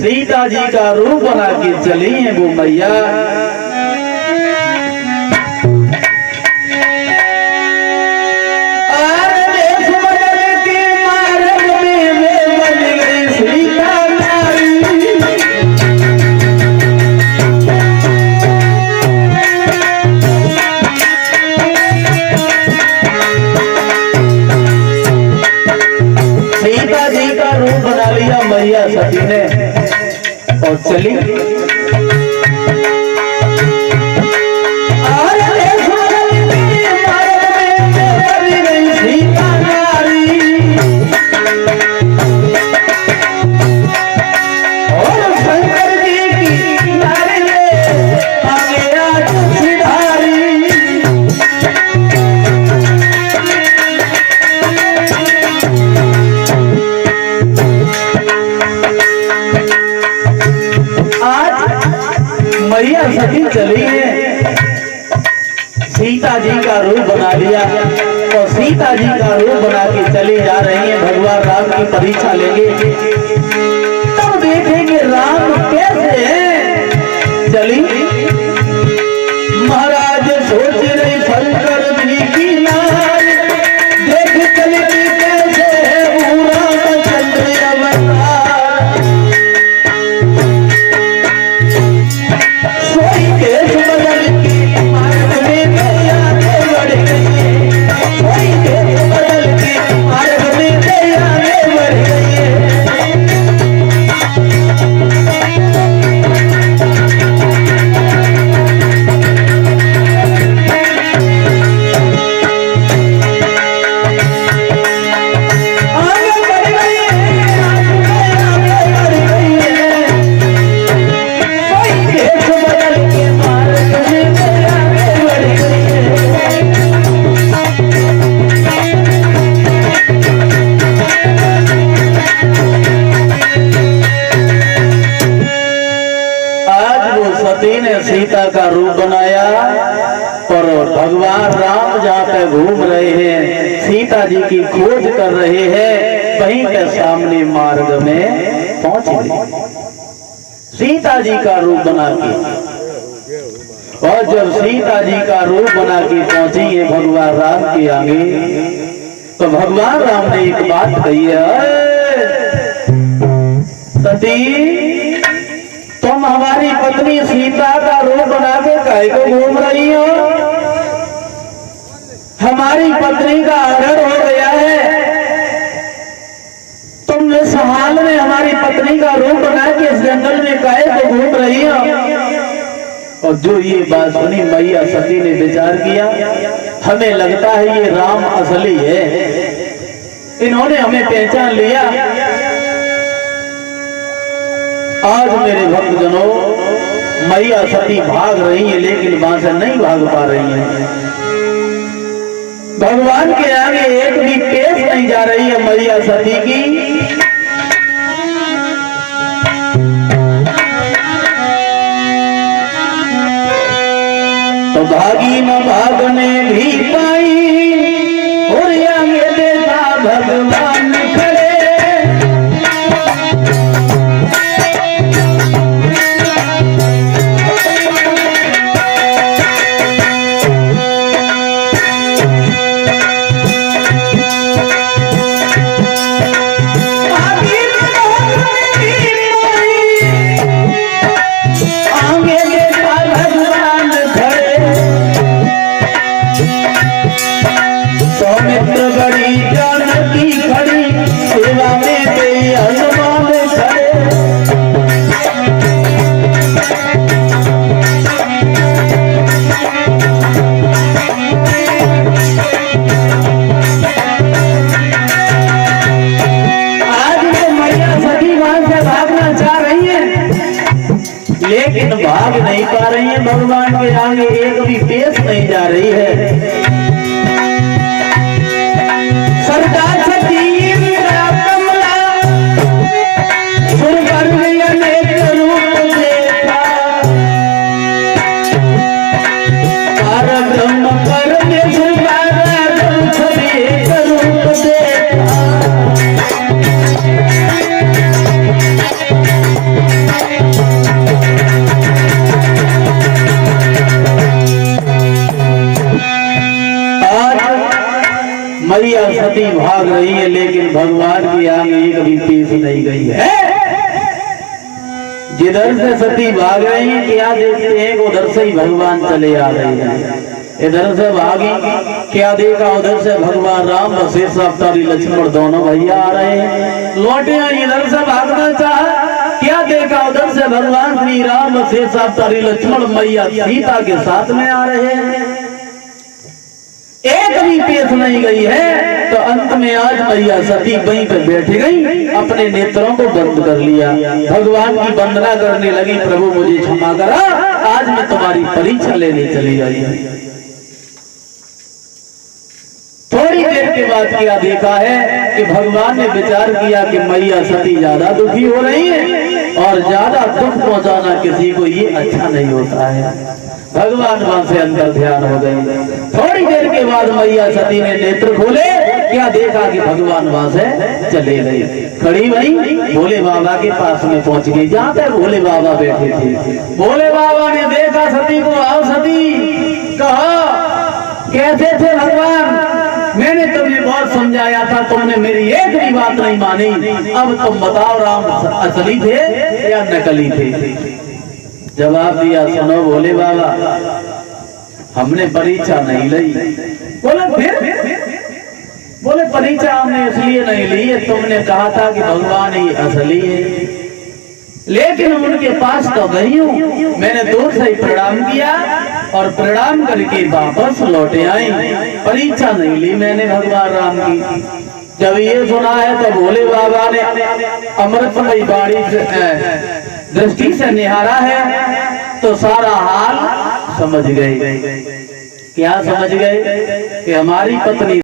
सीता जी का रूप बना के चली है वो मैया। मैया सती ने और चली मैया सती चली है, सीता जी का रूप बना लिया और सीता जी का रूप बना के चली जा रही है। भगवान राम की परीक्षा लेंगे तब देखेंगे राम कैसे है। चली महाराज सोच रही शंकर जी की लाल, देख चली कैसे है पूरा चंद्र अवतार। सीता का रूप बनाया और भगवान राम जहाँ पे घूम रहे हैं, सीता जी की खोज कर रहे हैं, वहीं के सामने मार्ग में पहुंचे सीता जी का रूप बना के। और जब सीता जी का रूप बना के पहुंची है भगवान राम के आगे, तो भगवान राम ने एक बात कही है, सती तुम हमारी पत्नी सीता का रूप बना के काहे को घूम रही हो? हमारी पत्नी का हरण हो गया है, तुम इस हाल में हमारी पत्नी का रूप बना के इस जंगल में काहे को घूम रही हो? और जो ये बात सुनी मैया सती ने विचार किया, हमें लगता है ये राम असली है, इन्होंने हमें पहचान लिया। आज मेरे भक्तजनों मैया सती भाग रही है लेकिन वहां से नहीं भाग पा रही है। भगवान के आगे एक भी पेश नहीं जा रही है मैया सती की। तो भागी न भागने भी पाई और आगे देखा भगवान खड़े। लेकिन भाग नहीं पा रही है, भगवान के आगे एक भी पेश नहीं जा रही है। सरकार सती कमला अनेक रूप देखा, ब्रह्म परमेश्वर छवि एक रूप देखा। सती भाग रही है, लेकिन भगवान की आंख एक भी पीस नहीं गई है। जिधर से सती भाग रही है, क्या देखते हैं उधर से ही भगवान चले आ रहे हैं। इधर से भागी, क्या देखा उधर से भगवान राम वशिष्ठ अवतारी लक्ष्मण दोनों भैया आ रहे हैं। लौटे इधर से भागना चाहा, क्या देखा उधर से भगवान श्री राम वशिष्ठ अवतारी लक्ष्मण मैया सीता के साथ में आ रहे हैं। एक भी पेश नहीं गई है, तो अंत में आज मैया सती वहीं पे बैठ गई, अपने नेत्रों को बंद कर लिया, भगवान की वंदना करने लगी। प्रभु मुझे क्षमा करा, आज मैं तुम्हारी परीक्षा लेने चली आई। थोड़ी देर के बाद क्या देखा है कि भगवान ने विचार किया कि मैया सती ज्यादा दुखी हो रही है और ज्यादा दुख पहुंचाना किसी को ये अच्छा नहीं होता है। भगवान वहां से अंदर ध्यान हो गए। थोड़ी देर के बाद मैया सती ने नेत्र खोले, क्या देखा कि भगवान वहां से चले गए। खड़ी वही भोले बाबा के पास में पहुंच गई, जहाँ पे भोले बाबा बैठे थे। भोले बाबा ने देखा सती को, आओ सती, कहा कैसे थे भगवान, मैंने तुम्हें बहुत समझाया था, तुमने मेरी एक भी बात नहीं मानी। अब तुम बताओ राम असली थे या नकली थे। जवाब दिया, सुनो भोले बाबा, हमने परीक्षा नहीं ली। बोले फिर? बोले परीक्षा हमने इसलिए नहीं ली है, तुमने कहा था कि भगवान ही असली है, लेकिन उनके पास तो गई हूँ। मैंने दूर से ही प्रणाम किया और प्रणाम करके वापस लौटे आई। परीक्षा नहीं ली मैंने भगवान राम की। जब ये सुना है तो भोले बाबा ने अमृतमयी वाणी दृष्टि से निहारा है, तो सारा हाल समझ गए। क्या समझ गए कि हमारी पत्नी